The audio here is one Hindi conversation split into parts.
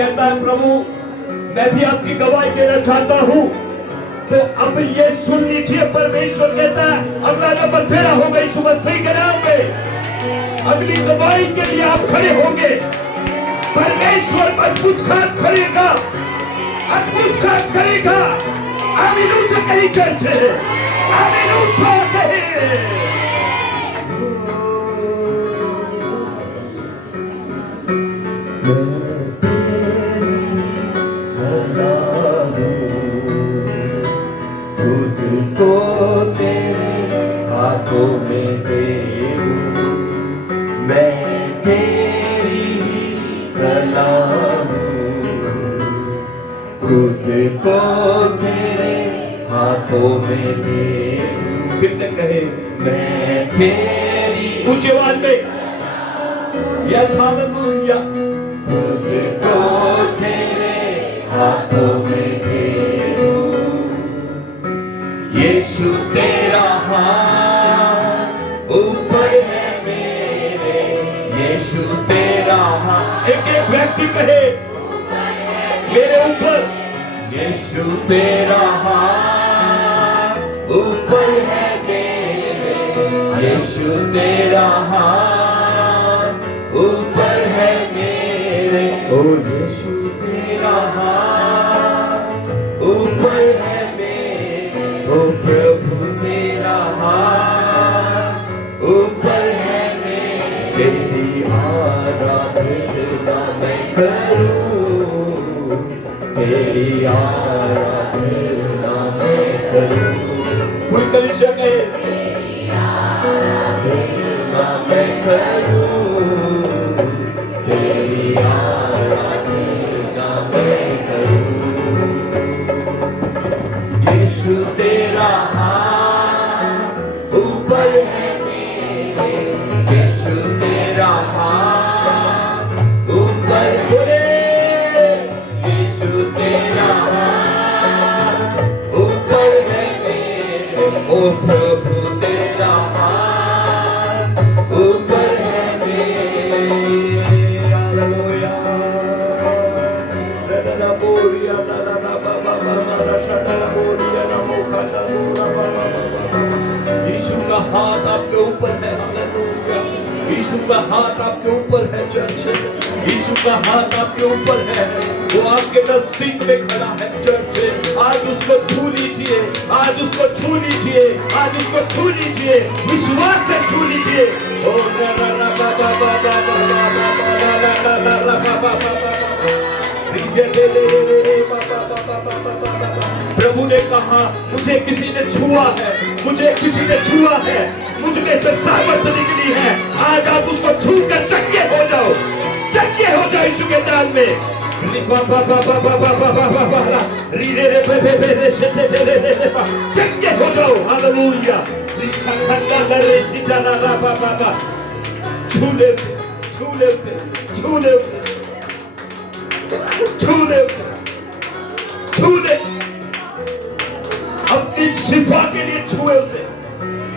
कहता है प्रभु मैं भी आपकी गवाही देना चाहता हूं। तो अब ये सुन लीजिए, परमेश्वर कहता है अगला नंबर तेरा होगा यीशु मसीह के नाम में। अगली गवाही के लिए आप खड़े होंगे, परमेश्वर अद्भुत काम करेगा, अद्भुत काम करेगा। आमीन ऊंचा कहीं चर्च है, आमीन ऊंचा कहीं। फिर से कहे मैं तेरी, ऊंची आवाज में यस हालेलुया। खुद को तेरे हाथों में दे दूं, यीशु तेरा हाथ ऊपर है मेरे, यीशु तेरा हाथ। एक एक व्यक्ति कहे मेरे ऊपर, यीशु तेरा हाथ ऊपर है मेरे, यीशु तेरा हाथ ऊपर है मेरे, ओ यीशु तेरा हाथ ऊपर है मेरे, ओ प्रभु तेरा हाथ ऊपर है मेरे। तेरी आराधना मैं करूं, तेरी आराधना मैं करूं। कलीसिया कहे तेरी आराधना मैं करूं, तेरी आराधना मैं करूं। यीशु तेरा हाथ ऊपर है मेरे, यीशु तेरा हाथ ऊपर है, यीशु तेरा हाथ ऊपर है मेरे, ओ प्रभु तेरा हाथ ऊपर है मेरे। हालेलुया। रदना बोरिया दादा बाबा बाबा रशदना बोरिया नमो खाता नूरा बाबा बाबा। यीशु का हाथ आपके ऊपर है। हालेलुया। यीशु का हाथ आपके ऊपर है चर्च, यीशु का हाथ आपके ऊपर है, वो आपके नजदीक में खड़ा है चर्च। आज उसको छू लीजिए, आज उसको छू लीजिए, आज उसको छू लीजिए, विश्वास से छू लीजिए। ओ रा रा रा बा बा बा बा बा बा बा रा रा रा रा रा बा बा बा बा। प्रभु ने कहा मुझे किसी ने छुआ है, मुझे किसी ने छुआ है, मुझ में से सामर्थ्य निकली है। आज आप उसको छू कर चक्के हो जाओ, चक्के हो जाओ यीशु के नाम में। चक्के हो जाओ। हालेलुया। छूले से, छूले से, छूले से, छूले से, छूले। अपनी शिफा के लिए छुए से,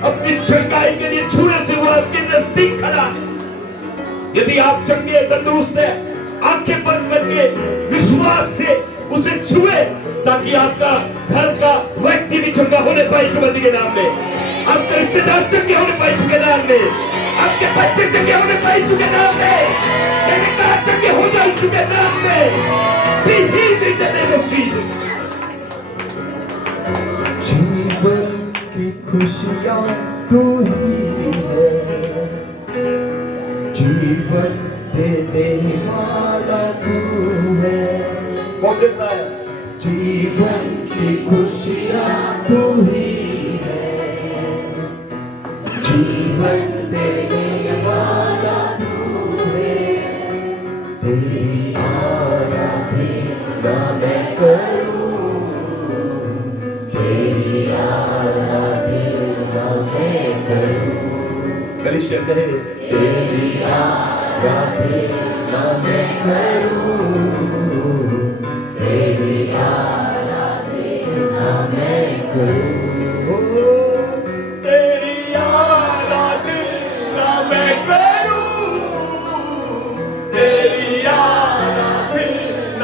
अपनी चंगाई के लिए छुए से वो आपके नजदीक खड़ा है। यदि आप चंगे तंदुरुस्त है, आंखें बंद करके विश्वास से उसे छुए, ताकि आपका घर का व्यक्ति भी चंगा होने पाए यीशु मसीह के नाम में, आपके रिश्तेदार चंगे होने पाए यीशु के नाम में, आपके बच्चे चंगे होने पाए यीशु के नाम में, मैंने कहा चंगे हो जाओ यीशु के नाम में। Be healed in the name of Jesus. जीवन की खुशियाँ तू ही है, जीवन देने वाला तू है। कौन देता है? जीवन की खुशियाँ तू ही है, जीवन देने वाला तू है। तेरी आराधना मैं करूं, तेरी आराधना मैं करूं। कलीसिया कहे तेरी आराधना मैं करूं, तेरी आराधना मैं करूं। ओ तेरी आराधना मैं करूं, तेरी आराधना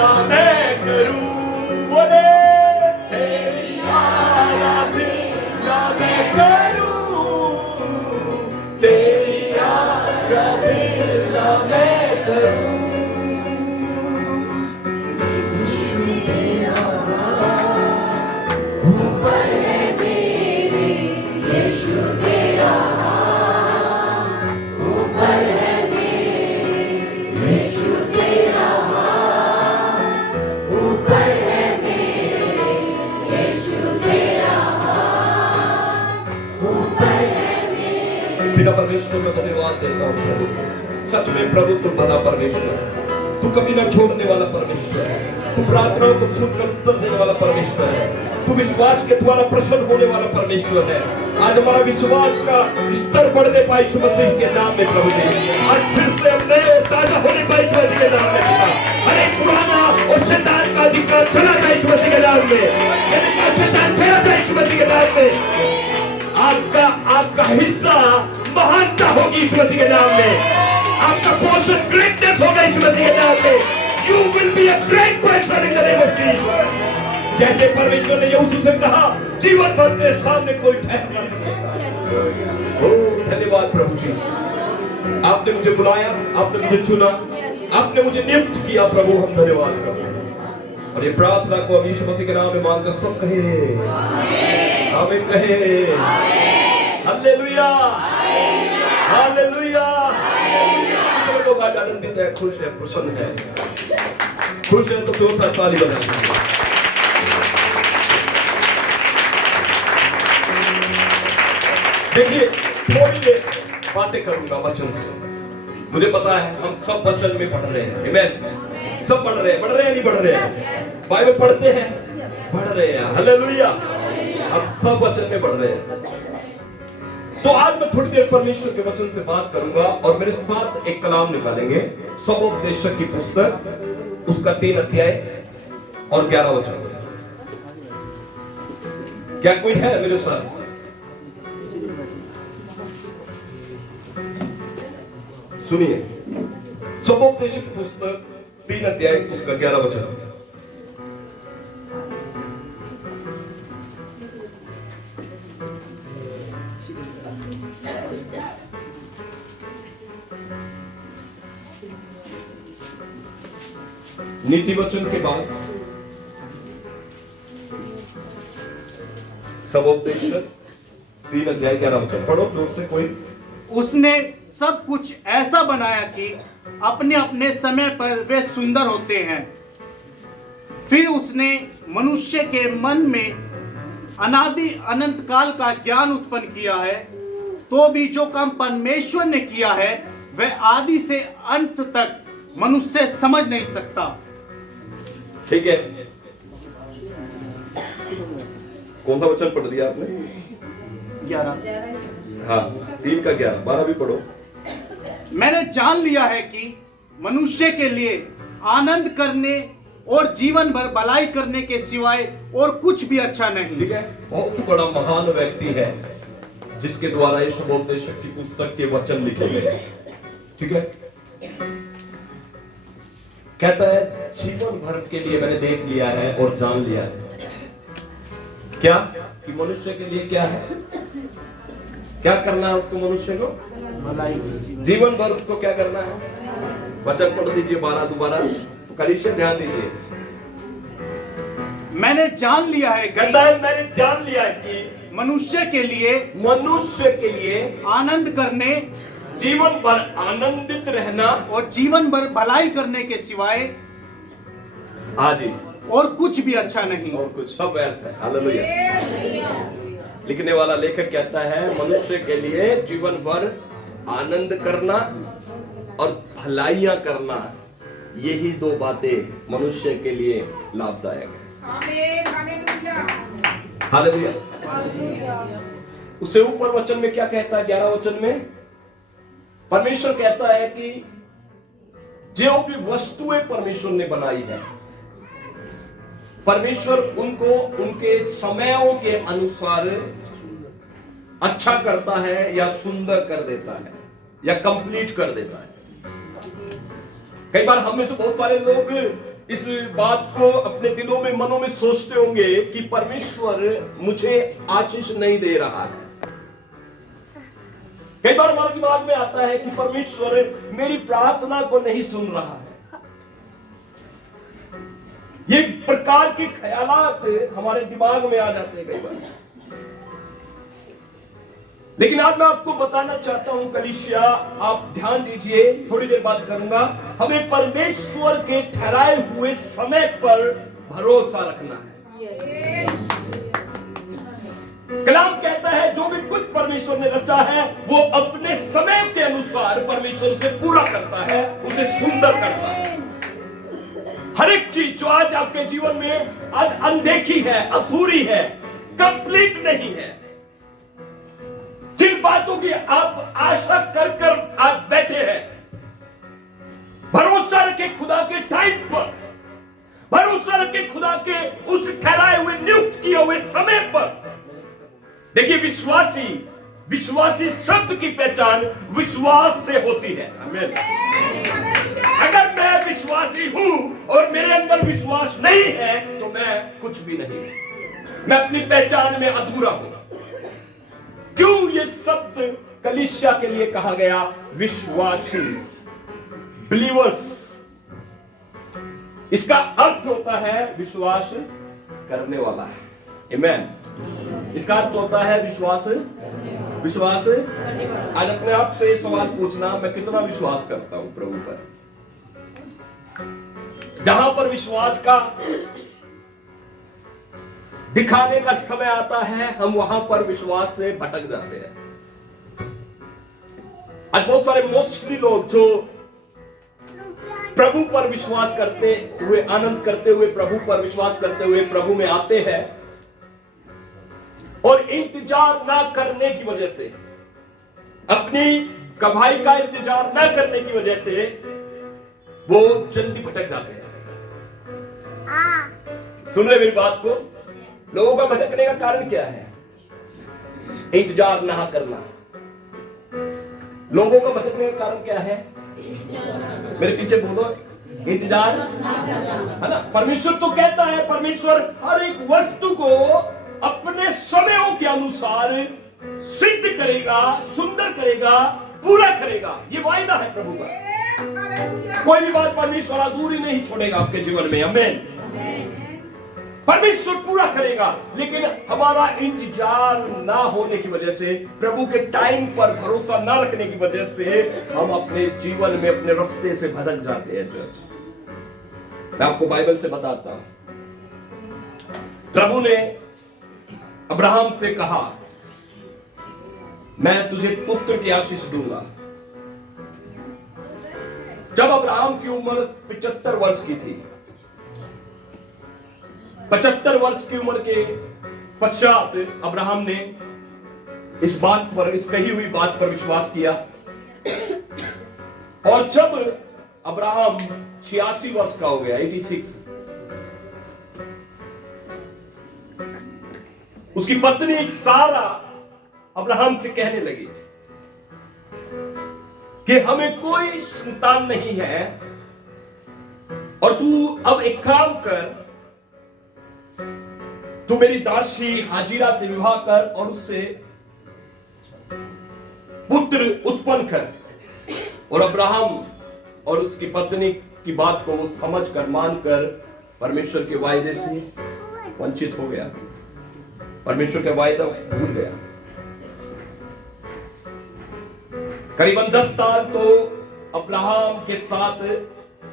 मैं धन्यवाद देता हूँ प्रभु। सच में प्रभु तू भला परमेश्वर है, तू कभी ना छोड़ने वाला परमेश्वर है, तू प्रार्थनाओं को सुनकर उत्तर देने वाला परमेश्वर है, तू विश्वास के द्वारा प्रसन्न होने वाला परमेश्वर है। आज हमारा विश्वास का स्तर बढ़ने पाए यीशु मसीह के नाम में प्रभु जी। आज फिर से हम नए और ताजा होने पाए यीशु मसीह के नाम में पिता। अरे पुराना और शैतान का अधिकार चला जाए यीशु मसीह के नाम में, मैंने कहा शैतान चला जाए यीशु मसीह के नाम में। आपका हिस्सा महानता होगी यीशु मसीह के नाम में, आपका पोर्शन ग्रेटनेस होगा यीशु मसीह के नाम में। You will be a great person in the name of Jesus। जैसे परमेश्वर ने यहोशू से कहा जीवन भर तेरे सामने कोई ठहर ना सकेगा। ओ धन्यवाद प्रभु जी, आपने मुझे बुलाया, आपने मुझे चुना, आपने मुझे नियुक्त किया प्रभु, हम धन्यवाद करते हैं। और ये प्रार्थना को अब यीशु मसीह के नाम में मांगकर सब कहे आमीन, कहे हालेलुया हालेलुया। कितने लोग आज आनंदित है, खुश है, प्रसन्न है? खुश है तो जोर से ताली बजाएं। देखिए थोड़ी देर बातें करूंगा वचन से। मुझे पता है हम सब वचन में पढ़ रहे हैं, आमीन। सब पढ़ रहे हैं नहीं पढ़ रहे हैं? बाइबल पढ़ते हैं, पढ़ रहे हैं, हालेलुया। हम सब वचन में पढ़ रहे हैं। तो आज मैं थोड़ी देर परमेश्वर के वचन से बात करूंगा और मेरे साथ एक कलाम निकालेंगे, सबोपदेशक की पुस्तक, उसका 3 अध्याय और 11 वचन। क्या कोई है मेरे साथ? सुनिए, सबोपदेशक की पुस्तक 3 अध्याय उसका 11 वचन। नीति वचन के बाद सबोपदेशक 3 अध्याय 11 वचन पढ़ो जोर से कोई। उसने सब कुछ ऐसा बनाया कि अपने अपने समय पर वे सुंदर होते हैं। फिर उसने मनुष्य के मन में अनादि अनंत काल का ज्ञान उत्पन्न किया है, तो भी जो काम परमेश्वर ने किया है वह आदि से अंत तक मनुष्य समझ नहीं सकता। ठीक है, कौन सा वचन पढ़ दिया आपने? 11। हाँ, 3 का 11, 12 भी पढ़ो। मैंने जान लिया है कि मनुष्य के लिए आनंद करने और जीवन भर भलाई करने के सिवाय और कुछ भी अच्छा नहीं। ठीक है, बहुत बड़ा महान व्यक्ति है जिसके द्वारा ये सबोपदेशक की पुस्तक के वचन लिखे गए। ठीक है, कहता है जीवन भर के लिए मैंने देख लिया है और जान लिया है। क्या कि मनुष्य के लिए क्या है, क्या करना है उसको, मनुष्य को जीवन भर उसको क्या करना है। वचन पढ़ दीजिए 12 दोबारा, कलीसिया ध्यान दीजिए। मैंने जान लिया है, कहता है मैंने जान लिया है कि मनुष्य के लिए आनंद करने, जीवन भर आनंदित रहना और जीवन भर भलाई करने के सिवाय आदि और कुछ भी अच्छा नहीं। और कुछ सब व्यर्थ है। हालेलुया। लिखने वाला लेखक कहता है मनुष्य के लिए जीवन भर आनंद करना और भलाइयां करना, यही 2 बातें मनुष्य के लिए लाभदायक है। हालेलुया। उससे ऊपर वचन में क्या कहता है? 11 वचन में परमेश्वर कहता है कि जो भी वस्तुएं परमेश्वर ने बनाई है, परमेश्वर उनको उनके समयों के अनुसार अच्छा करता है या सुंदर कर देता है या कंप्लीट कर देता है। कई बार हम में से बहुत सारे लोग इस बात को अपने दिलों में, मनों में सोचते होंगे कि परमेश्वर मुझे आशीष नहीं दे रहा है। कई बार हमारे दिमाग में आता है कि परमेश्वर मेरी प्रार्थना को नहीं सुन रहा है। ये प्रकार के ख्यालात हमारे दिमाग में आ जाते हैं कई बार। लेकिन आज मैं आपको बताना चाहता हूं कलीसिया, आप ध्यान दीजिए, थोड़ी देर बात करूंगा। हमें परमेश्वर के ठहराए हुए समय पर भरोसा रखना है। कलाम कहता है जो भी कुछ परमेश्वर ने रचा है वो अपने समय के अनुसार परमेश्वर उसे पूरा करता है, उसे सुंदर करता है। हर एक चीज जो आज आपके जीवन में आज अनदेखी है, अधूरी है, कंप्लीट नहीं है, जिन बातों की आप आशा कर कर आज बैठे हैं, भरोसा रखे खुदा के टाइम पर, भरोसा रखे खुदा के उस ठहराए हुए नियुक्त किए हुए समय पर। देखिए विश्वासी शब्द की पहचान विश्वास से होती है। आमीन। अगर मैं विश्वासी हूं और मेरे अंदर विश्वास नहीं है तो मैं कुछ भी नहीं हूं, मैं अपनी पहचान में अधूरा हूं। क्यों ये शब्द कलीसिया के लिए कहा गया विश्वासी, बिलीवर्स? इसका अर्थ होता है विश्वास करने वाला है। आमीन। इसका अर्थ होता है विश्वास आज अपने आप से सवाल पूछना, मैं कितना विश्वास करता हूं प्रभु पर? जहां पर विश्वास का दिखाने का समय आता है हम वहां पर विश्वास से भटक जाते हैं। आज बहुत सारे मोस्टली लोग जो प्रभु पर विश्वास करते हुए, आनंद करते हुए, प्रभु पर विश्वास करते हुए प्रभु में आते हैं और इंतजार ना करने की वजह से, अपनी कमाई का इंतजार ना करने की वजह से वो जल्दी भटक जाते हैं। सुन रहे मेरी बात को? लोगों का भटकने का कारण क्या है? इंतजार ना करना। लोगों का भटकने का कारण क्या है? मेरे पीछे बोलो, इंतजार, है ना? परमेश्वर तो कहता है, परमेश्वर हर एक वस्तु को अपने समयों के अनुसार सिद्ध करेगा, सुंदर करेगा, पूरा करेगा। ये वायदा है प्रभु का। कोई भी बात परमेश्वर अधूरी नहीं छोड़ेगा आपके जीवन में। आमीन। परमेश्वर पूरा करेगा, लेकिन हमारा इंतजार ना होने की वजह से, प्रभु के टाइम पर भरोसा ना रखने की वजह से हम अपने जीवन में अपने रास्ते से भटक जाते हैं। मैं आपको बाइबल से बताता हूं। प्रभु ने अब्राहम से कहा, मैं तुझे पुत्र की आशीष दूंगा। जब अब्राहम की उम्र 75 वर्ष की थी, 75 वर्ष की उम्र के पश्चात अब्राहम ने इस बात पर, इस कही हुई बात पर विश्वास किया। और जब अब्राहम 86 वर्ष का हो गया, 86, उसकी पत्नी सारा अब्राहम से कहने लगी कि हमें कोई संतान नहीं है और तू अब एक काम कर, तू मेरी दासी हाजिरा से विवाह कर और उससे पुत्र उत्पन्न कर। और अब्राहम और उसकी पत्नी की बात को वो समझ कर, मान कर परमेश्वर के वायदे से वंचित हो गया, परमेश्वर का वायदा भूल गया। करीबन 10 साल तो अब्राहम के साथ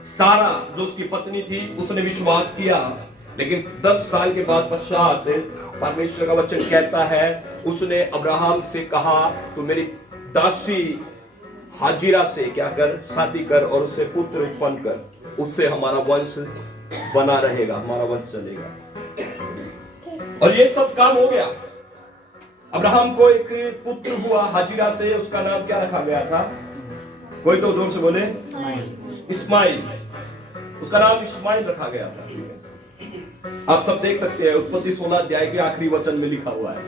सारा जो उसकी पत्नी थी उसने विश्वास किया, लेकिन 10 साल के बाद पश्चात परमेश्वर का वचन कहता है, उसने अब्राहम से कहा, तू मेरी दासी हाजिरा से क्या कर, शादी कर और उससे पुत्र उत्पन्न कर, उससे हमारा वंश बना रहेगा, हमारा वंश चलेगा। और ये सब काम हो गया। अब्राहम को एक पुत्र हुआ हाजिरा से, उसका नाम क्या रखा गया था? कोई तो जोर से बोले, इस्माइल। उसका नाम इस्माइल रखा गया था। आप सब देख सकते हैं, उत्पत्ति 16 अध्याय के आखिरी वचन में लिखा हुआ है।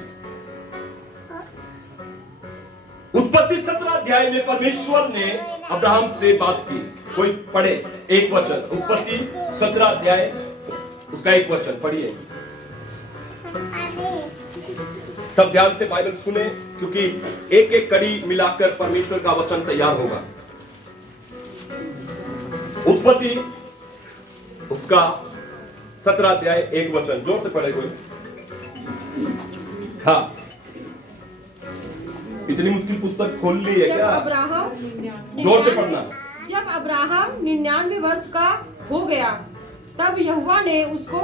उत्पत्ति 17 अध्याय में परमेश्वर ने अब्राहम से बात की। कोई पढ़े एक वचन, उत्पत्ति 17 अध्याय उसका एक वचन पढ़िए। सब ध्यान से बाइबल सुने, क्योंकि एक एक कड़ी मिलाकर परमेश्वर का वचन तैयार होगा। उत्पत्ति उसका 17 अध्याय एक वचन, जोर से पढ़े कोई। हाँ, इतनी मुश्किल पुस्तक खोल ली है क्या? जोर से पढ़ना। जब अब्राहम 99 वर्ष का हो गया, तब यहोवा ने उसको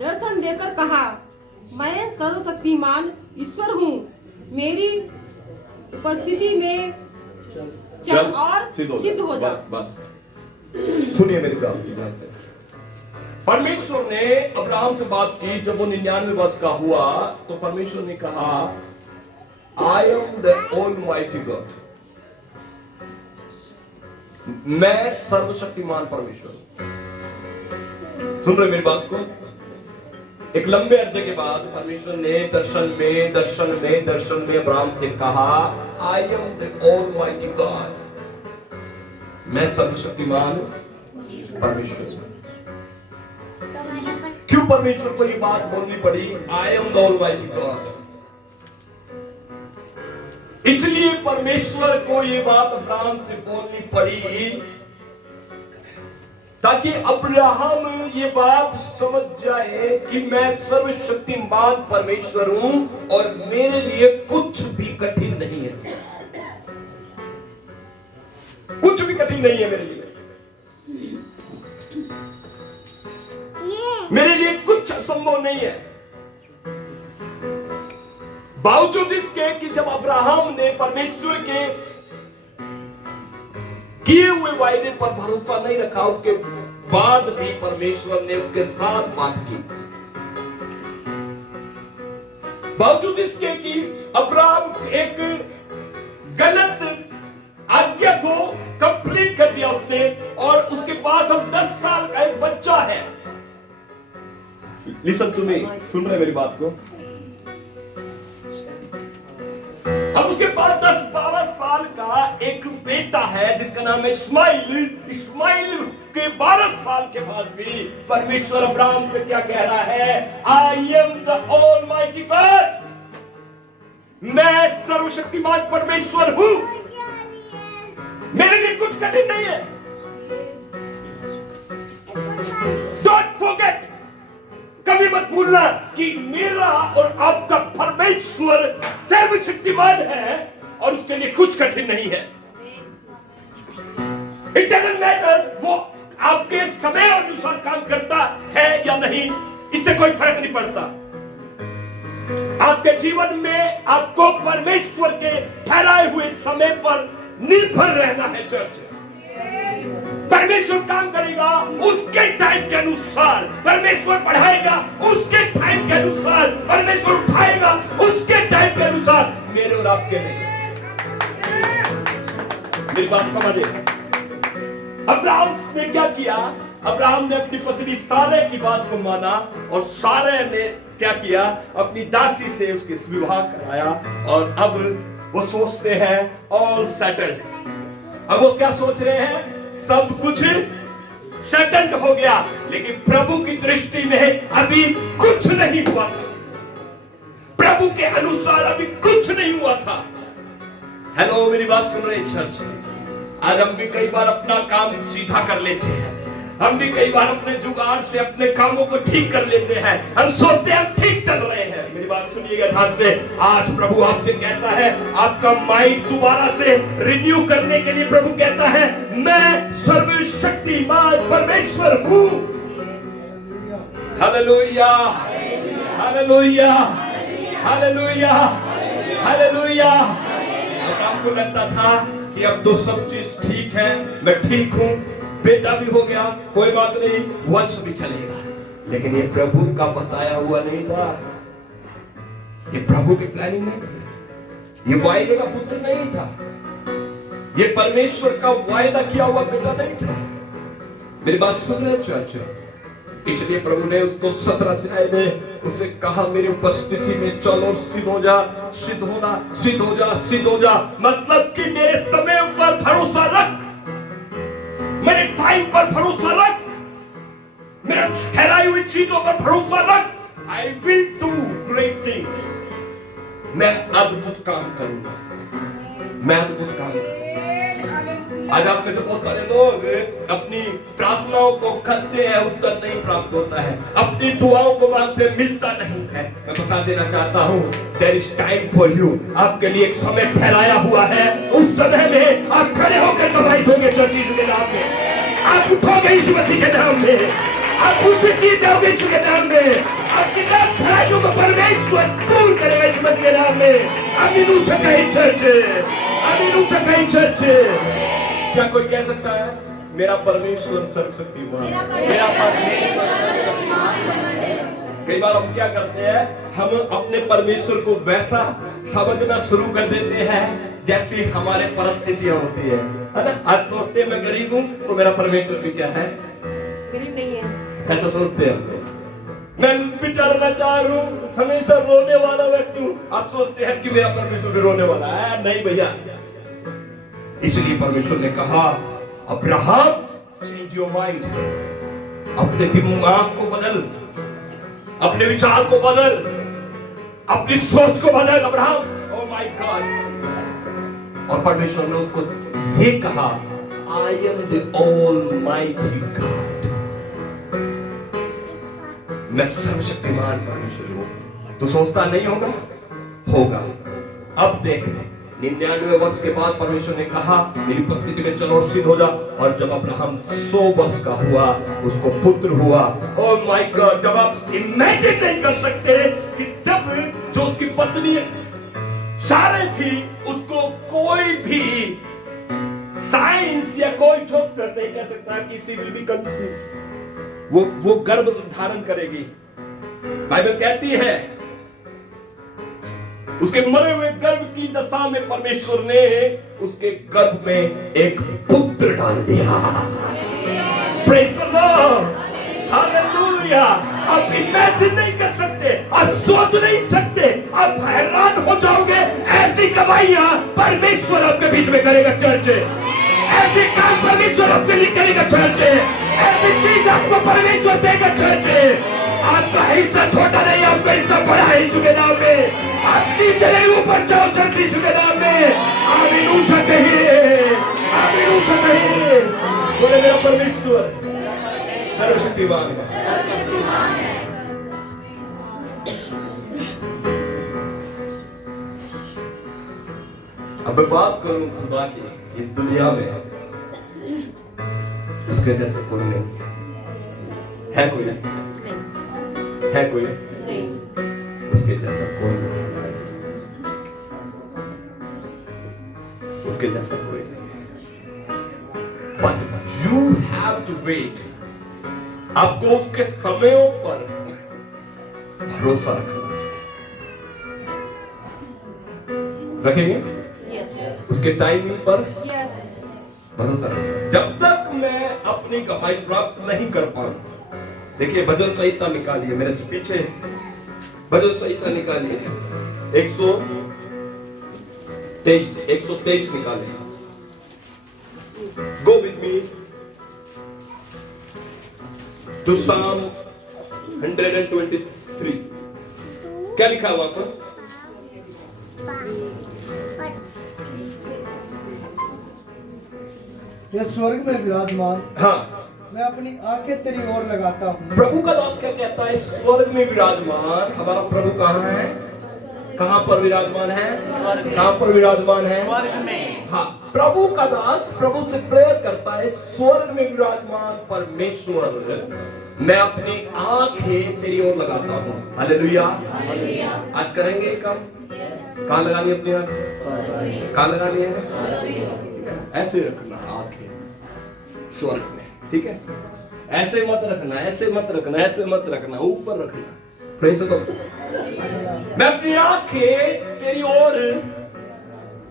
दर्शन देकर कहा, मैं सर्वशक्तिमान ईश्वर हूँ। मेरी उपस्थिति में चल और सिद्ध हो जा। बस सुनिए मेरी बात ध्यान से। परमेश्वर ने अब्राहम से बात की जब वो 99 वर्ष का हुआ तो परमेश्वर ने कहा I am the almighty God, मैं सर्वशक्तिमान परमेश्वर हूं। सुन रहे मेरी बात को? एक लंबे अर्जे के बाद परमेश्वर ने दर्शन में अब्राहम से कहा I am the almighty God, मैं सर्वशक्तिमान परमेश्वर हूं। क्यों परमेश्वर को ये बात बोलनी पड़ी I am the almighty God? इसलिए परमेश्वर को ये बात अब्राहम से बोलनी पड़ी ताकि अब्राहम ये बात समझ जाए कि मैं सर्वशक्तिमान परमेश्वर हूं और मेरे लिए कुछ भी कठिन नहीं है। कुछ भी कठिन नहीं है मेरे लिए कुछ असंभव नहीं है। बावजूद इसके कि जब अब्राहम ने परमेश्वर के किए हुए वायदे पर भरोसा नहीं रखा, उसके बाद भी परमेश्वर ने उसके साथ बात की। बावजूद इसके कि अब्राहम एक गलत आज्ञा को कंप्लीट कर दिया उसने, और उसके पास अब 10 साल का एक बच्चा है। लिसन टू मी, सुन रहे मेरी बात को? अब उसके पास 10-12 साल का एक बेटा है जिसका नाम है इस्माइल के 12 साल के बाद भी परमेश्वर अब्राहम से क्या कह रहा है? I am the almighty God, मैं सर्वशक्तिमान परमेश्वर हूं, मेरे लिए कुछ कठिन नहीं है। डोंट फॉरगेट, कभी मत भूलना कि मेरा और आपका परमेश्वर सर्वशक्तिमान है और उसके लिए कुछ कठिन नहीं है। इट डजंट मैटर वो आपके समय अनुसार काम करता है या नहीं, इससे कोई फर्क नहीं पड़ता। आपके जीवन में आपको परमेश्वर के ठहराए हुए समय पर निर्भर रहना है। चर्च परमेश्वर काम करेगा उसके टाइम के अनुसार, परमेश्वर बढ़ाएगा उसके टाइम के अनुसार, परमेश्वर उठाएगा उसके टाइम के अनुसार, मेरे और आपके नहीं। मेरी बात समझे? अब्राहम ने क्या किया? अब्राहम ने अपनी पत्नी सारे की बात को माना और सारे ने क्या किया? अपनी दासी से उसके विवाह कराया और अब वो सोचते हैं ऑल सेटल्ड। अब वो क्या सोच रहे हैं? सब कुछ सेटल्ड हो गया, लेकिन प्रभु की दृष्टि में अभी कुछ नहीं हुआ था। प्रभु के अनुसार अभी कुछ नहीं हुआ था। हेलो, मेरी बात सुन रहे चर्च? आज हम भी कई बार अपना काम सीधा कर लेते हैं, हम भी कई बार अपने जुगाड़ से अपने कामों को ठीक कर लेते हैं, हम सोचते हैं हम ठीक चल रहे हैं। मेरी बात सुनिएगा ध्यान से, आज प्रभु आपसे कहता है, आपका माइंड दोबारा से रिन्यू करने के लिए प्रभु कहता है, मैं सर्वशक्तिमान परमेश्वर हूं। Hallelujah, hallelujah, hallelujah, hallelujah. अब आपको लगता था कि अब तो सब चीज ठीक है, मैं ठीक हूं, बेटा भी हो गया, कोई बात नहीं, वंश भी चलेगा। लेकिन ये प्रभु का बताया हुआ नहीं था, ये प्रभु की प्लानिंग नहीं थी, ये वायदे का पुत्र नहीं था, ये परमेश्वर का वायदा किया हुआ बेटा नहीं था। मेरी बात सुन रहे चर्च? इसलिए प्रभु ने उसको 17 अध्याय में उसे कहा, मेरी उपस्थिति में चलो, सिद्ध हो जा, सिद्ध होना, सिद्ध हो जा, सिद्ध हो जा। मतलब कि मेरे समय पर भरोसा रख, मेरे टाइम पर भरोसा रख, मेरे ठहराई हुई चीजों पर भरोसा रख। I will do great things, मैं अद्भुत काम करूंगा, मैं अद्भुत काम करूंगा। आज आप में से बहुत सारे लोग अपनी प्रार्थनाओं को करते हैं, उत्तर नहीं प्राप्त होता है, अपनी दुआओं को मांगते मिलता नहीं है। मैं बता देना चाहता हूं, there is time for you, आपके लिए एक समय ठहराया हुआ है। उस समय में आप खड़े होकर गवाही दोगे चर्च यीशु के नाम में, आप उठोगे यीशु मसीह के नाम में, आप ऊंचे किए जाओगे यीशु के नाम में, आपकी नाम खराइयों को परमेश्वर दूर करेगा इस मसीह के नाम में। आमीन ऊंचा कहीं चर्च, आमीन ऊंचा कहीं चर्च। क्या कोई कह सकता है मेरा परमेश्वर सर्वशक्तिमान? मेरा परमेश्वर सर्वशक्तिमान। कई बार हम क्या करते हैं, हम अपने परमेश्वर को वैसा समझना शुरू कर देते हैं जैसी हमारे परिस्थितियां होती है ना। आज सोचते हैं मैं गरीब हूं तो मेरा परमेश्वर भी क्या है, गरीब नहीं है। ऐसा सोचते हैं। मैं बेचारा लाचार हूं, हमेशा रोने वाला व्यक्ति हूं, आप सोचते हैं कि मेरा परमेश्वर भी रोने वाला है। नहीं भैया, इसलिए परमेश्वर ने कहा अब्राहम चेंज योर माइंड, अपने दिमाग को बदल, अपने विचार को बदल, अपनी सोच को बदल अब्राहम। Oh my God. और परमेश्वर ने उसको ये कहा I am the almighty God, मैं सर्वशक्तिमान परमेश्वर हूं। तो सोचता नहीं होगा, होगा। अब देख 99 वर्ष के बाद परमेश्वर ने कहा मेरी उपस्थिति में चलो और सिद्ध हो जा। और जब अब्राहम 100 वर्ष का हुआ उसको पुत्र हुआ। ओह माय गॉड, जब आप इमेजिन नहीं कर सकते कि जब जो उसकी पत्नी सारे थी उसको कोई भी साइंस या कोई डॉक्टर नहीं कह सकता कि शी विल बी कंसीव्ड, वो गर्भ धारण करेगी। बाइबल कहती है उसके मरे हुए गर्भ की दशा में परमेश्वर ने उसके गर्भ में एक पुत्र डाल दिया। Praise the Lord, hallelujah. आप इमेजिन नहीं कर सकते, आप सोच नहीं सकते, आप हैरान हो जाओगे। ऐसी गवाहियां परमेश्वर आपके बीच में करेगा चर्च, ऐसे काम परमेश्वर आपके लिए करेगा चर्च, ऐसी चीज आपको परमेश्वर देगा चर्च। आपका हिस्सा छोटा नहीं, आपका हिस्सा बड़ा है यीशु के नाम में। आप नीचे नहीं ऊपर जाओ चर्च यीशु के नाम में। आमीन ऊंचा कहिए, आमीन ऊंचा कहिए। बोले मेरा परमेश्वर सर्वशक्तिमान है। अब मैं बात करूं खुदा की, इस दुनिया में उसके जैसे कोई नहीं है। कोई है, कोई नहीं, उसके जैसा कोई नहीं, उसके जैसा कोई नहीं। But you have to wait, आपको उसके समयों पर भरोसा रखना। रखेंगे यस, उसके टाइमिंग पर यस। भरोसा रखना। जब तक मैं अपनी कमाई प्राप्त नहीं कर पाऊं, देखिए भजन संहिता निकालिए मेरे से पीछे, भजन संहिता निकालिए 123 निकालिए। Go with me to Psalm 123। क्या लिखा हुआ पर? ये स्वर्ग में विराजमान, हाँ, मैं अपनी आंखें तेरी ओर लगाता हूँ। प्रभु का दास क्या कहता है? स्वर्ग में विराजमान हमारा प्रभु कहाँ है? कहाँ पर विराजमान है? कहाँ पर विराजमान है? स्वर्ग में। हाँ, प्रभु का दास प्रभु से प्रेयर करता है, स्वर्ग में विराजमान परमेश्वर, मैं अपनी आंखें तेरी ओर लगाता हूँ। हालेलुया। आज करेंगे काम? कहाँ लगानी अपनी आंख? कहाँ लगानी है? ऐसे रखना आंखें स्वर्ग में, ठीक है? ऐसे मत रखना, ऐसे मत रखना, ऐसे मत रखना, ऊपर रखना। Praise the Lord. मैं अपनी आंखें तेरी ओर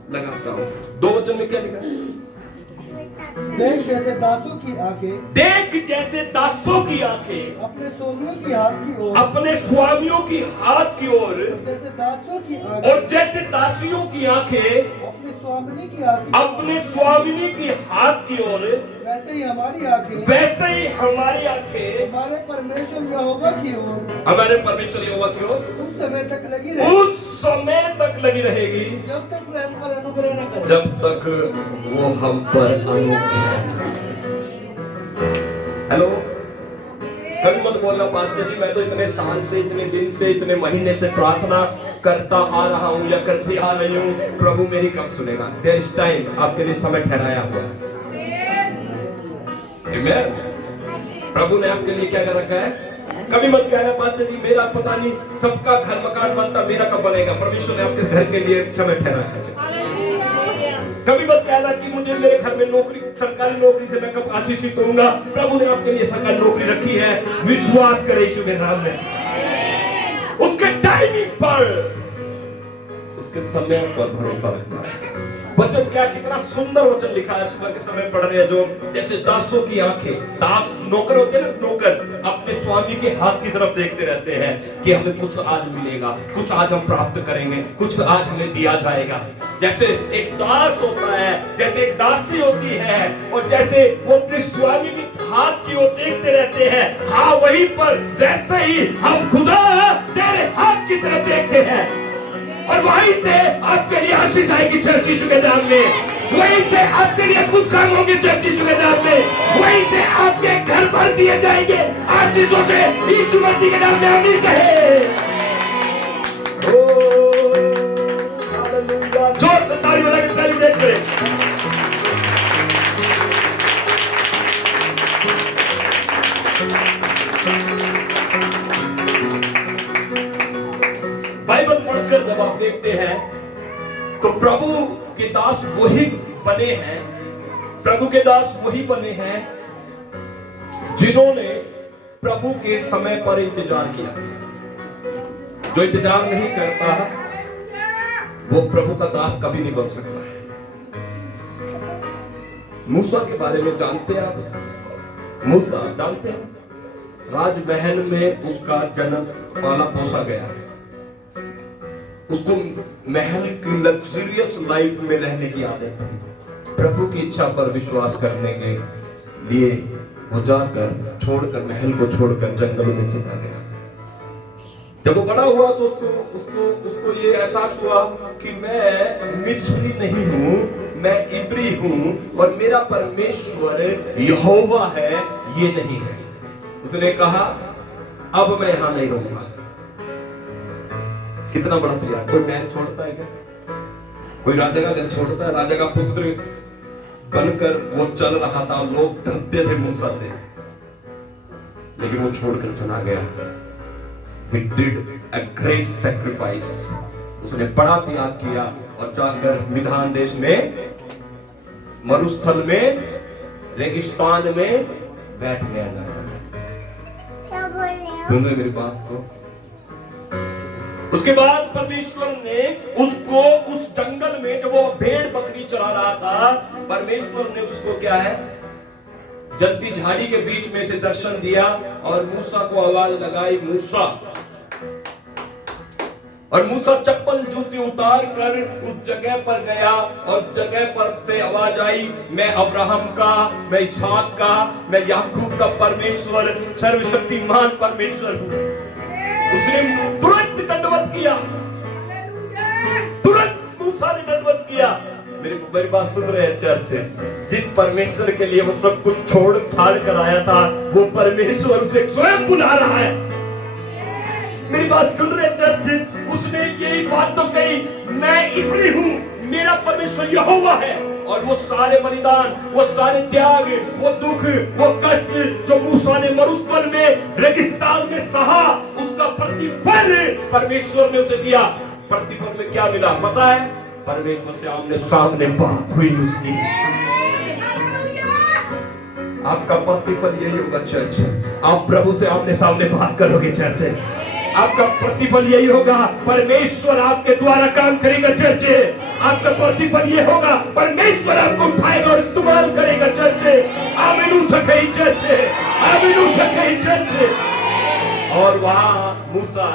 लगाता हूं। 2 वचन में क्या लिखा है? देख जैसे दासों की आंखें, देख जैसे दासों की आंखें अपने स्वामियों की हाथ की ओर, अपने स्वामियों की हाथ की ओर, जैसे दासों की आंखें और जैसे दासियों की आंखें अपने स्वामिनी की हाथ की, अपने स्वामिनी की हाथ की ओर, वैसे ही हमारी आंखें वैसे ही हमारी आंखें हमारे परमेश्वर यहोवा की ओर हमारे परमेश्वर यहोवा की ओर उस समय तक लगी रहेगी, उस समय तक लगी रहेगी जब तक वह हम पर अनुग्रह न करे। जब तक वो हम पर अनुग्रह। हेलो, कभी मत बोलना पास्टर जी मैं तो इतने साल से, इतने दिन से, इतने महीने से प्रार्थना करता आ रहा हूं या करती आ रही हूं, प्रभु मेरी कब सुनेगा? देयर इज टाइम, आपके लिए समय ठहराया हुआ है। आमेन। प्रभु ने आपके लिए क्या कर रखा है? कभी मत कहना पास्टर जी मेरा पता नहीं, सबका घर मकान बनता, मेरा कब बनेगा। परमेश्वर ने आपके घर के लिए समय ठहराया है। कभी मत कहना कि मुझे मेरे घर में नौकरी, सरकारी नौकरी से मैं कब आशीषित होऊंगा। प्रभु ने आपके लिए सरकारी नौकरी रखी है। विश्वास करें यीशु के नाम में, उसके टाइमिंग पर, उसके समय पर भरोसा रखना है। वचन क्या, कितना सुंदर वचन लिखा है। सुबह के समय पढ़ रहे हैं जो, जैसे दासों की आंखें, दास नौकर होते हैं ना, नौकर अपने स्वामी के हाथ की तरफ देखते रहते हैं कि हमें कुछ आज मिलेगा, कुछ आज हम प्राप्त करेंगे, कुछ आज हमें दिया जाएगा। जैसे एक दास होता है, जैसे एक दासी होती है, और जैसे वो अपने स्वामी के हाथ की ओर देखते रहते हैं, हाँ वहीं पर वैसे ही हम खुदा तेरे हाथ की तरफ देखते हैं, और वहीं से आपके लिए आशीष आएगी चर्च यीशु के नाम में। वहीं से आपके लिए कुछ काम होंगे चर्च यीशु के नाम में। वहीं से आपके घर भर दिए जाएंगे आशीषों से। यीशु मसीह के नाम में आमीन कहे। जोर से ताली बजा के सेलिब्रेट करें। बाइबल पढ़कर जब आप देखते हैं तो प्रभु के दास वही बने हैं, प्रभु के दास वही बने हैं जिन्होंने प्रभु के समय पर इंतजार किया। जो इंतजार नहीं करता वो प्रभु का दास कभी नहीं बन सकता है। मूसा के बारे में जानते हैं आप? मूसा जानते हैं, राजमहल में उसका जन्म पाला पोसा गया है। उसको महल की लग्जरियस लाइफ में रहने की आदत थी। प्रभु की इच्छा पर विश्वास करने के लिए वो जाकर छोड़कर, महल को छोड़कर जंगलों में चला गया। जब वो बड़ा हुआ तो उसको ये एहसास हुआ कि मैं मिस्री नहीं हूं, मैं इब्री हूं, और मेरा परमेश्वर यहोवा है, ये नहीं है। उसने कहा अब मैं यहां नहीं रहूंगा। कितना बड़ा त्याग। कोई महल छोड़ता है क्या? कोई राजा का घर छोड़ता है? राजा का पुत्र बनकर वो चल रहा था, लोग डरते थे मूसा से, लेकिन वो छोड़कर चला गया। He did a great sacrifice. उसने बड़ा त्याग किया और जाकर मिधान देश में, मरुस्थल में, रेगिस्तान में बैठ गया। सुन रहे मेरी बात को? उसके बाद परमेश्वर ने उसको उस जंगल में, जब वो भेड़ बकरी चरा रहा था, परमेश्वर ने उसको क्या है, जलती झाड़ी के बीच में से दर्शन दिया और मूसा को आवाज लगाई, मूसा। और मूसा चप्पल जूती उतार कर उस जगह पर गया और जगह पर से आवाज आई, मैं अब्राहम का, मैं इसहाक का, मैं याकूब का परमेश्वर, सर्वशक्तिमान परमेश्वर हूं। उसने तुरंत दंडवत किया, तुरंत मूसा ने दंडवत किया। मेरी बात सुन रहे हैं चर्च? जिस परमेश्वर के लिए वो सब कुछ छोड़ छाड़ कर आया था, वो परमेश्वर उसे स्वयं बुला रहा है। मेरी बात सुन रहे चर्च? उसने यही बात तो कही, मैं इब्री हूं, मेरा परमेश्वर यहोवा है। और वो सारे बलिदान, वो सारे त्याग, वो दुख, वो कष्ट जो मूसा ने मरुस्थल में, रेगिस्तान में सहा, उसका प्रतिफल परमेश्वर ने उसे दिया। प्रतिफल में क्या मिला पता है? परमेश्वर से आमने सामने बात हुई उसकी। आपका प्रतिफल यही होगा चर्च। आप प्रभु से आमने सामने बात करोगे चर्च। आपका प्रतिफल यही होगा, परमेश्वर आपके द्वारा काम करेगा चर्च। आपका प्रतिफल ये होगा, परमेश्वर आपको उठाएगा और इस्तेमाल करेगा चर्च। आमीन उठे चर्च, आमीन उठे चर्च। और वहां मूसा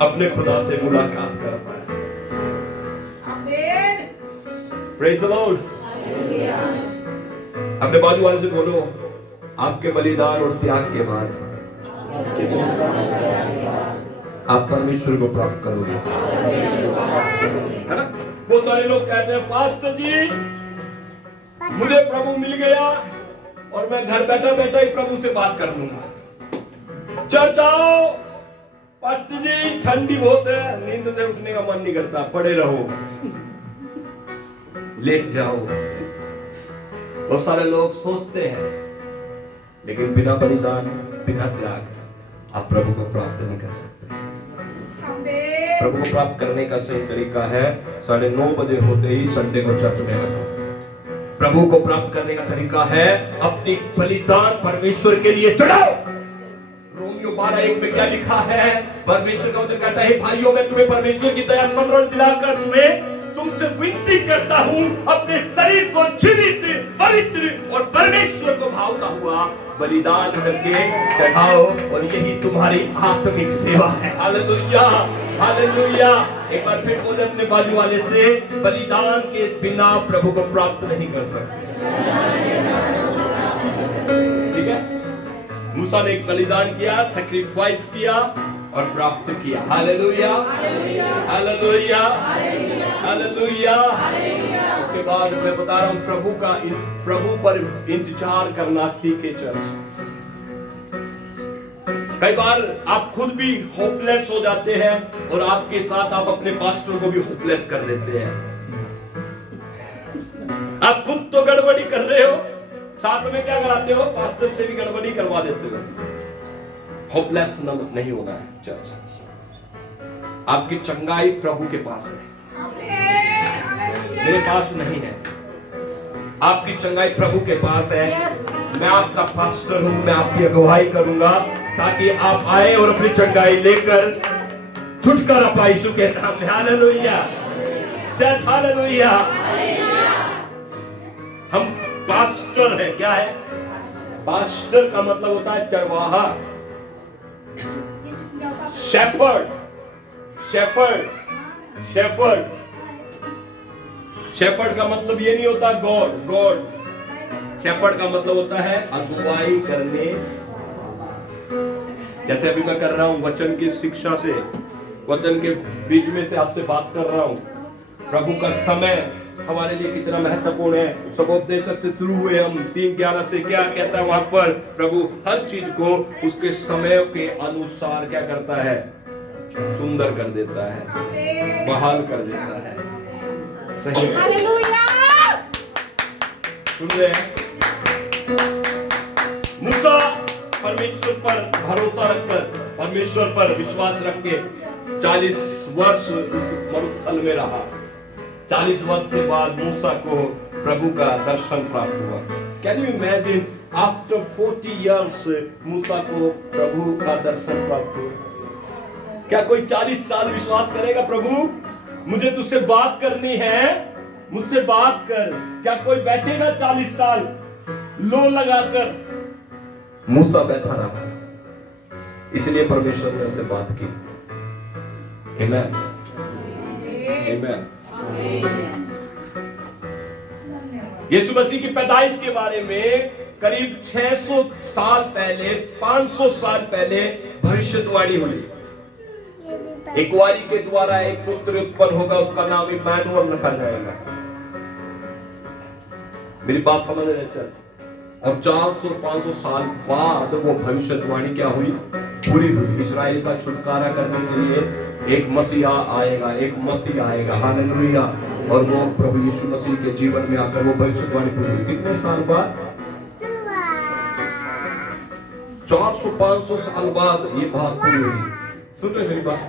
अपने खुदा से मुलाकात कर पाया। आमीन, प्रेज द लॉर्ड। अपने बाजू वाले से बोलो, आपके बलिदान और त्याग के बाद आप परमेश्वर को प्राप्त करोगे, है ना? बहुत सारे लोग कहते हैं पास्टर जी मुझे प्रभु मिल गया और मैं घर बैठा बैठा ही प्रभु से बात कर लूंगा। चर्च आओ पास्टर जी, ठंडी बहुत है, नींद से उठने का मन नहीं करता, पड़े रहो, लेट जाओ। बहुत सारे लोग सोचते हैं, लेकिन बिना बलिदान, बिना त्याग आप प्रभु को प्राप्त नहीं कर सकते। प्रभु को प्राप्त करने का सही तरीका है 9:30 बजे होते ही संडे को चर्च में आ जाओ। प्रभु को प्राप्त करने का तरीका है अपनी बलिदान परमेश्वर के लिए चढ़ाओ। रोमियो 12:1 में क्या लिखा है? परमेश्वर का वचन कहता है, भाइयों मैं तुम्हें परमेश्वर की दया स्मरण दिलाकर तुमसे विनती करता हूं, अपने शरीर को जीवित, पवित्र और परमेश्वर को भावता हुआ बलिदान करके चढ़ाओ, और यही तुम्हारी आत्मिक सेवा है। Hallelujah, hallelujah. एक बार फिर बोले अपने बाजू वाले से, बलिदान के बिना प्रभु को प्राप्त नहीं कर सकते। ठीक है? मूसा ने एक बलिदान किया, सैक्रिफाइस किया और प्राप्त किया। Hallelujah, hallelujah, hallelujah. उसके बाद मैं बता रहा हूं, प्रभु पर इंतजार करना सीखे चर्च। कई बार आप खुद भी होपलेस हो जाते हैं और आपके साथ आप अपने पास्टर को भी होपलेस कर देते हैं। आप खुद तो गड़बड़ी कर रहे हो, साथ में क्या कराते हो? पास्टर से भी गड़बड़ी करवा देते हो। होपलेस नहीं होना है चर्च। आपकी चंगाई प्रभु के पास है, मेरे पास नहीं है। आपकी चंगाई प्रभु के पास है। मैं आपका पास्टर हूं, मैं आपकी अगुवाई करूंगा ताकि आप आए और अपनी चंगाई लेकर छुटकारा पाए यीशु के नाम में। Hallelujah church, hallelujah. हम पास्टर है। क्या है? पास्टर का मतलब होता है चरवाहा, शेफर्ड, शेफर्ड, शेफर्ड। शेफर्ड का मतलब ये नहीं होता गॉड, गॉड। शेफर्ड का मतलब होता है अगुवाई करने। जैसे अभी मैं कर रहा हूं वचन की शिक्षा से, वचन के बीच में से आपसे बात कर रहा हूं। प्रभु का समय हमारे लिए कितना महत्वपूर्ण है। सबोपदेशक से शुरू हुए हम 3:11 से क्या कहता है वहां पर? प्रभु हर चीज को उसके समय के अनुसार क्या करता है? सुंदर कर देता है, बहाल कर देता है। सही सुन रहे हैं? मूसा परमेश्वर पर भरोसा रखकर, परमेश्वर पर विश्वास रख के 40 वर्ष उस मरुस्थल में रहा। 40 वर्ष के बाद मूसा को प्रभु का दर्शन प्राप्त हुआ। Can you imagine? After 40 years मूसा को प्रभु का दर्शन प्राप्त हुआ। क्या कोई 40 साल विश्वास करेगा प्रभु मुझे तुझसे बात करनी है, मुझसे बात कर? क्या कोई बैठेगा 40 साल लो लगाकर? मूसा बैठा रहा, इसलिए परमेश्वर ने उससे बात की। आमेन, आमेन। यीशु मसीह की पैदाइश के बारे में करीब 600 साल पहले, 500 साल पहले भविष्यवाणी हुई। एक कुंवारी के द्वारा एक पुत्र उत्पन्न होगा, उसका नाम इम्मानुएल रखा जाएगा। मेरी बात समझ रहे हैं? और 400-500 साल बाद वो भविष्यवाणी क्या हुई? पूरी हुई। इस्राएल का छुटकारा करने के लिए एक मसीहा आएगा, एक मसीह आएगा। हालेलुया। और वो प्रभु यीशु मसीह के जीवन में आकर वो भविष्यवाणी पूरी हुई। कितने साल बाद? 400-500 साल बाद ये बात पूरी हुई। सुन रहे मेरी बात?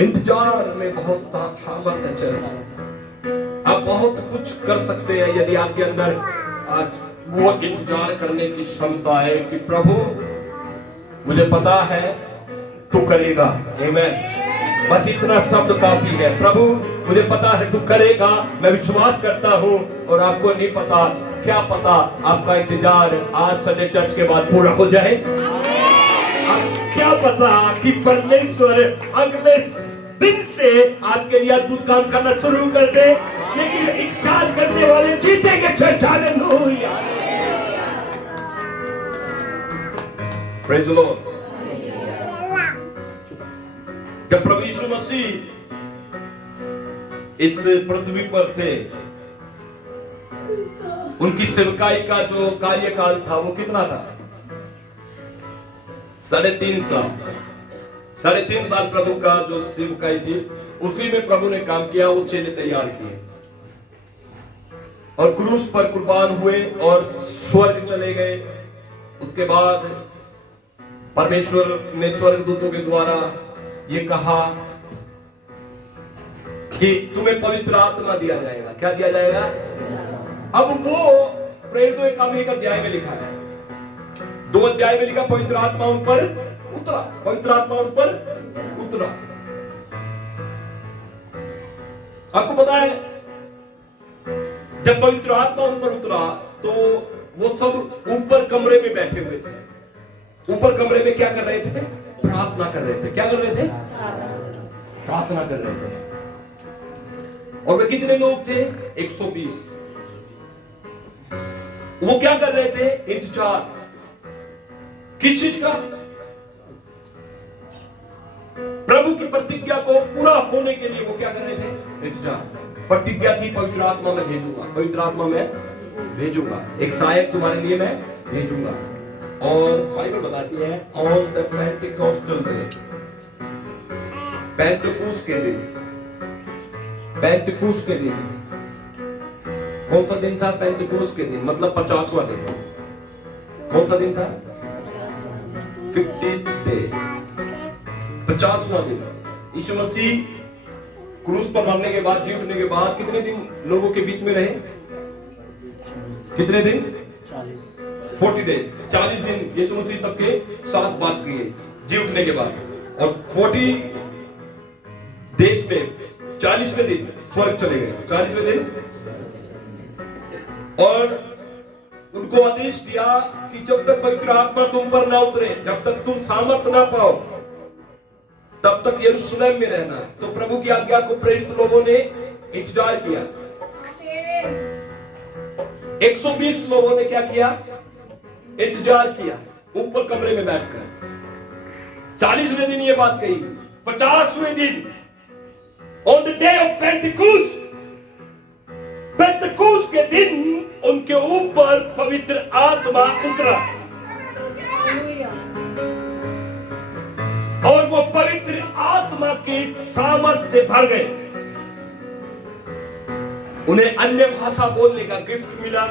इंतजार में बहुत ताकत है चर्च। आप बहुत कुछ कर सकते हैं यदि आपके अंदर आज वो इंतजार करने की क्षमता है कि प्रभु मुझे पता है तू करेगा। आमीन। बस इतना शब्द काफी है। प्रभु मुझे पता है तू करेगा, मैं विश्वास करता हूं। और आपको नहीं पता, क्या पता आपका इंतजार आज संडे चर्च के बाद पूरा हो जाए। क्या पता कि परमेश्वर अगले दिन से आपके लिए अद्भुत काम करना शुरू कर दे। लेकिन इंतजार करने वाले जीतेंगे church. Hallelujah. Praise the Lord. जब प्रभु यीशु मसीह इस पृथ्वी पर थे, उनकी सेवकाई का जो कार्यकाल था वो कितना था? 3.5 साल। 3.5 साल प्रभु का जो सेवकाई थी, उसी में प्रभु ने काम किया। वो चेले तैयार किए और क्रूस पर कुर्बान हुए और स्वर्ग चले गए। उसके बाद परमेश्वर ने स्वर्गदूतों के द्वारा ये कहा कि तुम्हें पवित्र आत्मा दिया जाएगा। क्या दिया जाएगा? अब वो प्रेरितों के काम 1 अध्याय में लिखा है, 2 अध्याय में लिखा पवित्र आत्मा उन पर उतरा, पवित्र आत्मा उन पर उतरा। आपको पता है जब पवित्र आत्मा उन पर उतरा तो वो सब ऊपर कमरे में बैठे हुए थे। ऊपर कमरे में क्या कर रहे थे? प्रार्थना कर रहे थे। क्या कर रहे थे? प्रार्थना कर रहे थे। और वे कितने लोग थे? 120। वो क्या कर रहे थे? इंतजार। किस चीज का? प्रभु की प्रतिज्ञा को पूरा होने के लिए वो क्या कर रहे थे? इंतजार। प्रतिज्ञा की पवित्र आत्मा में भेजूंगा, पवित्र आत्मा में भेजूंगा, एक सहायक तुम्हारे लिए मैं भेजूंगा। और बाइबल बताती है ऑन द पेंटिकॉस्टल डे, पेंटकुस के दिन, पेंटकुस के दिन, कौन सा दिन था? पेंटकुस के दिन, मतलब 50वां दिन। कौन सा दिन था? 50th डे, 50वां दिन। यीशु मसीह क्रूस पर मरने के बाद, जी उठने के बाद कितने दिन लोगों के बीच में रहे? कितने दिन? 40 डेज, 40 दिन यीशु मसीह सबके साथ बात किए जी उठने के बाद। और 40 डेज में 40वें दिन स्वर्ग चले गए, 40वें दिन। और उनको आदेश दिया कि जब तक पवित्र आत्मा तुम पर ना उतरे, जब तक तुम सामर्थ ना पाओ, तब तक यरूशलेम में रहना। तो प्रभु की आज्ञा को प्रेरित लोगों ने इंतजार किया। 120 लोगों ने क्या किया? इंतजार किया ऊपर कमरे में बैठकर। 40वें दिन ये बात कही, 50वें दिन on the day of Pentecost, Pentecost के दिन उनके ऊपर पवित्र आत्मा उतरा और वो पवित्र आत्मा के सामर्थ्य से भर गए। उन्हें अन्य भाषा बोलने का गिफ्ट मिला,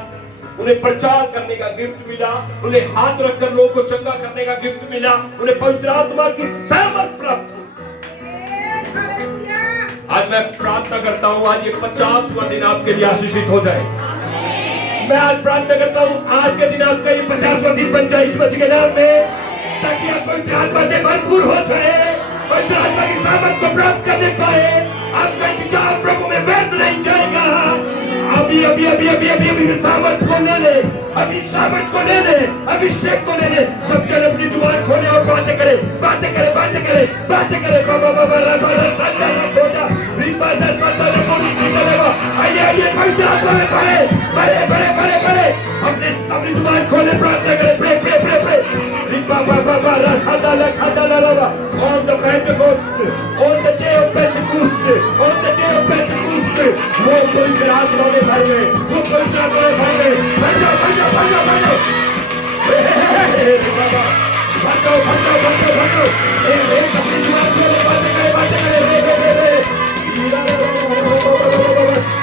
उन्हें प्रचार करने का गिफ्ट मिला, उन्हें हाथ रखकर लोगों को चंगा करने का गिफ्ट मिला, उन्हें पवित्र आत्मा की सामर्थ प्राप्त हुई। आज मैं प्रार्थना करता हूं आज ये 50वां दिन आपके लिए आशीषित हो जाए। मैं आज प्रार्थना करता हूं आज के दिन आपका ये 50वां दिन बन जाए इस मसीह के नाम में, ताकि आप पवित्र आत्मा से भरपूर हो जाए, पवित्र आत्मा की सामर्थ को प्राप्त करने पाए। आपका इंतजार प्रभु में व्यर्थ नहीं जाएगा। अभी अभी अभी अभी अभी अभी सामर्थ को ले ले, अभी सामर्थ को ले ले, अभिषेक को ले ले। सब जन अपनी जुबान खोले और बातें करे, बातें करे, बातें करे, बातें करे। बाबा बाबा राबा रसंदा ना खोजा, रिपा ना संदा ना कोनी सीधा लेवा। आइए आइए पवित्र आत्मा में भरे, भरे भरे भरे भरे। अपनी जुबान खोले, प्रार्थना करे, प्रे प्रे प्रे प्रे। रिपा बाबा रसंदा ना खादा ना रवा। On the Pentecost, on the day of Pentecost, on the day of Pentecost, वो पवित्र आत्मा में भर गए, वो पवित्र आत्मा में भर गए। भर जाओ, भर जाओ, भर जाओ, भर जाओ। बाबा, भर जाओ, भर जाओ, भर जाओ, भर जाओ। एक अपनी जुबान खोले, बातें करे, बातें करे, रे रे रे रे।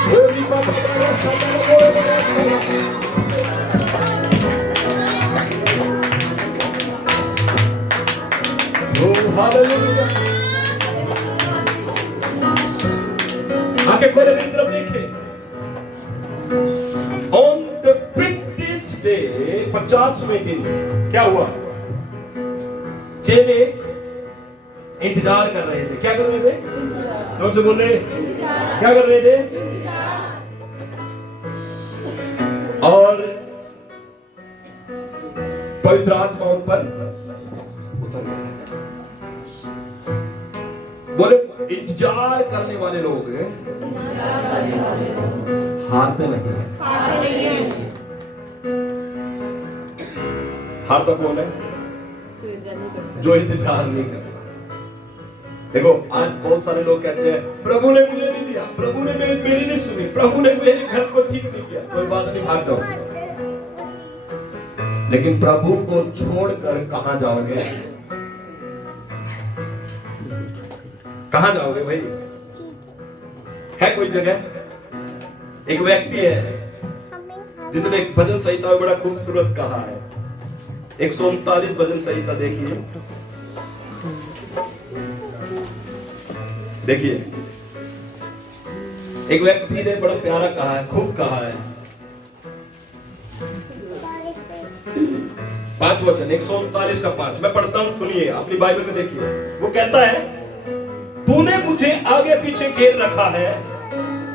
ओ रिपा बाबा रसंदा ना कोई हालेलुया। आंखें खोले, मेरी तरफ देखें। ऑन द 50th डे, 50वें दिन क्या हुआ? चेले इंतजार कर रहे थे। क्या कर रहे थे? जोर से बोल रहे, क्या कर रहे थे? और पवित्र आत्मा उन पर उतर गया। बोले इंतजार करने वाले लोग हारते नहीं है। हारता कौन है? जो इंतजार नहीं करता। देखो आज बहुत सारे लोग कहते हैं प्रभु ने मुझे नहीं दिया, प्रभु ने मेरी नहीं सुनी, प्रभु ने मेरे घर को ठीक नहीं किया। कोई बात नहीं, भाग जाओ। लेकिन प्रभु को छोड़कर कहां जाओगे? कहां जाओगे भाई? है कोई जगह? एक व्यक्ति है जिसने एक भजन संहिता में बड़ा खूबसूरत कहा है। 139 भजन संहिता देखिए, देखिए एक व्यक्ति ने बड़ा प्यारा कहा है, खूब कहा है। 5 वचन 139 का 5 मैं पढ़ता हूं, सुनिए, अपनी बाइबल में देखिए। वो कहता है, तूने मुझे आगे पीछे घेर रखा है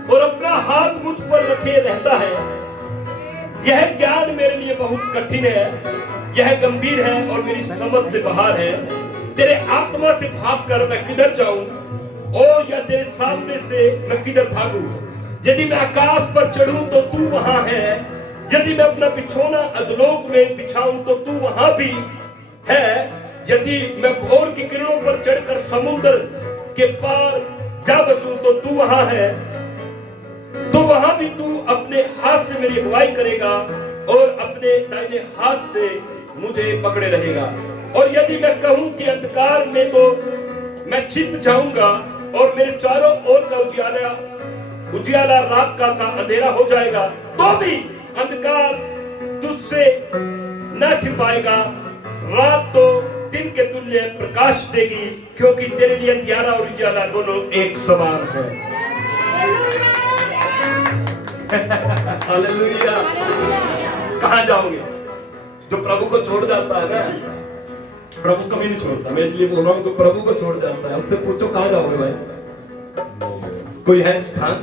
और अपना हाथ मुझ पर रखे रहता है। यह ज्ञान मेरे लिए बहुत कठिन है, यह गंभीर है और मेरी समझ से बाहर है। तेरे आत्मा से भागकर मैं किधर जाऊं और या तेरे सामने से मैं किधर भागूं? यदि मैं आकाश पर चढ़ूं तो तू वहां है, यदि मैं अपना बिछौना अधोलोक में बिछाऊं तो तू वहां भी है, यदि मैं भोर की किरणों पर चढ़कर समुद्र के पार जा बसूं तो तू वहां है, तो वहां भी तू अपने हाथ से मेरी अगुवाई करेगा और अपने दाहिने हाथ से मुझे पकड़े रहेगा। और यदि मैं कहूं कि अंधकार में तो मैं छिप जाऊंगा और मेरे चारों ओर का उजियाला रात का सा अंधेरा हो जाएगा, तो भी अंधकार तुझसे न छिपाएगा। रात तो दिन के तुल्य प्रकाश देगी, क्योंकि तेरे लिए अंधियारा और उजियाला दोनों एक समान है। हालेलुया। कहां जाओगे? जो प्रभु को छोड़ जाता है ना, प्रभु कभी नहीं छोड़ता। मैं इसलिए बोल रहा हूं, तो प्रभु को छोड़ जाता है। उससे पूछो कहां जाओगे भाई? कोई है स्थान?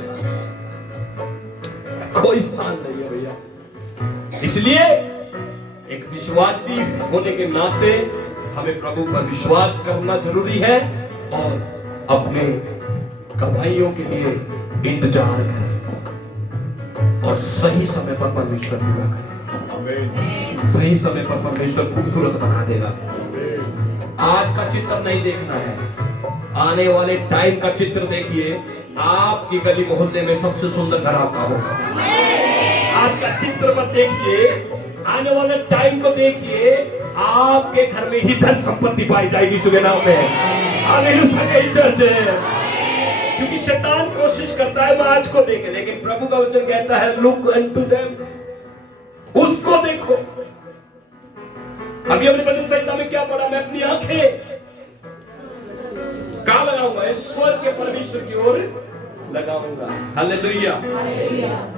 कोई स्थान नहीं है भैया। इसलिए एक विश्वासी होने के नाते हमें प्रभु पर विश्वास करना जरूरी है और अपने गवाहियों के लिए इंतजार करें और सही समय पर परमेश्वर पूरा करें। सही समय पर परमेश्वर खूबसूरत बना देगा। आज का चित्र नहीं देखना है, आने वाले टाइम का चित्र देखिए। आपकी गली मोहल्ले में सबसे सुंदर घर आपका होगा। आज का चित्र मत देखिए, आने वाले टाइम को देखिए। आपके घर में ही धन संपत्ति पाई जाएगी यीशु के नाम में। हालेलुया चर्च है। क्योंकि शैतान कोशिश करता है मैं आज को देखे, लेकिन प्रभु का वचन कहता है लुक अनटू देम, उसको देखो। अभी अपने भजन संहिता में क्या पढ़ा? मैं अपनी आंखें कहां लगाऊंगा? ईश्वर के परमेश्वर की ओर लगाऊंगा। हालेलुया।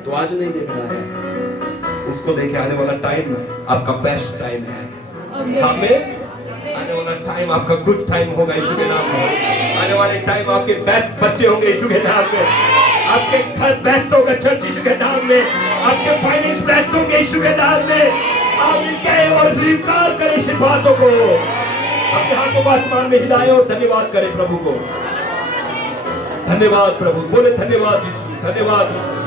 तो आज नहीं देखना है, उसको देखे। आने वाला टाइम आपका बेस्ट टाइम है। हमें आने वाला टाइम आपका गुड टाइम होगा यीशु के नाम में। आने वाले टाइम आपके बेस्ट बच्चे होंगे यीशु के नाम में। आपके घर बेस्ट होगा चर्च यीशु के नाम में। आपके फाइनेंस बेस्ट होंगे यीशु के नाम में। आप इनके और स्वीकार करें इस बातों को। अपने हाथों को आसमान में हिलाएं और धन्यवाद करें प्रभु को। धन्यवाद प्रभु, बोले धन्यवाद यीशु, धन्यवाद यीशु,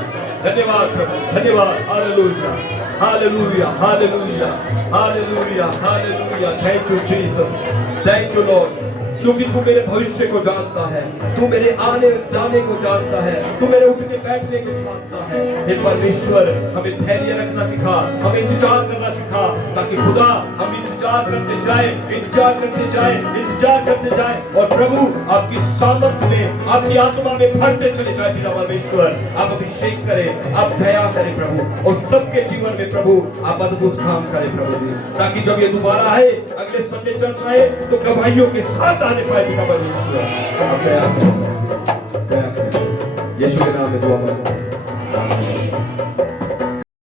धन्यवाद प्रभु, धन्यवाद। Hallelujah, hallelujah, hallelujah, hallelujah, hallelujah. Thank you Jesus, thank you Lord. क्योंकि तू मेरे भविष्य को जानता है, तू मेरे आने जाने को जानता है, तू मेरे उठने बैठने को जानता है। हे परमेश्वर, हमें धैर्य रखना सिखा, हमें इंतजार करना सिखा, ताकि खुदा हम इंतजार करते जाए, इंतजार करते जाए, इंतजार करते जाए और प्रभु आपकी सामर्थ में, आपकी आत्मा में भरते चले जाए। पिता परमेश्वर, आप अभिषेक करें, आप दया करें प्रभु, और सबके जीवन में प्रभु आप अद्भुत काम करें प्रभु जी, ताकि जब ये दोबारा आए, अगले संडे चर्च आए, तो गवाहियों के साथ आने पाए। पिता परमेश्वर, आप दया करें, यीशु के नाम में दुआ मांगते हैं।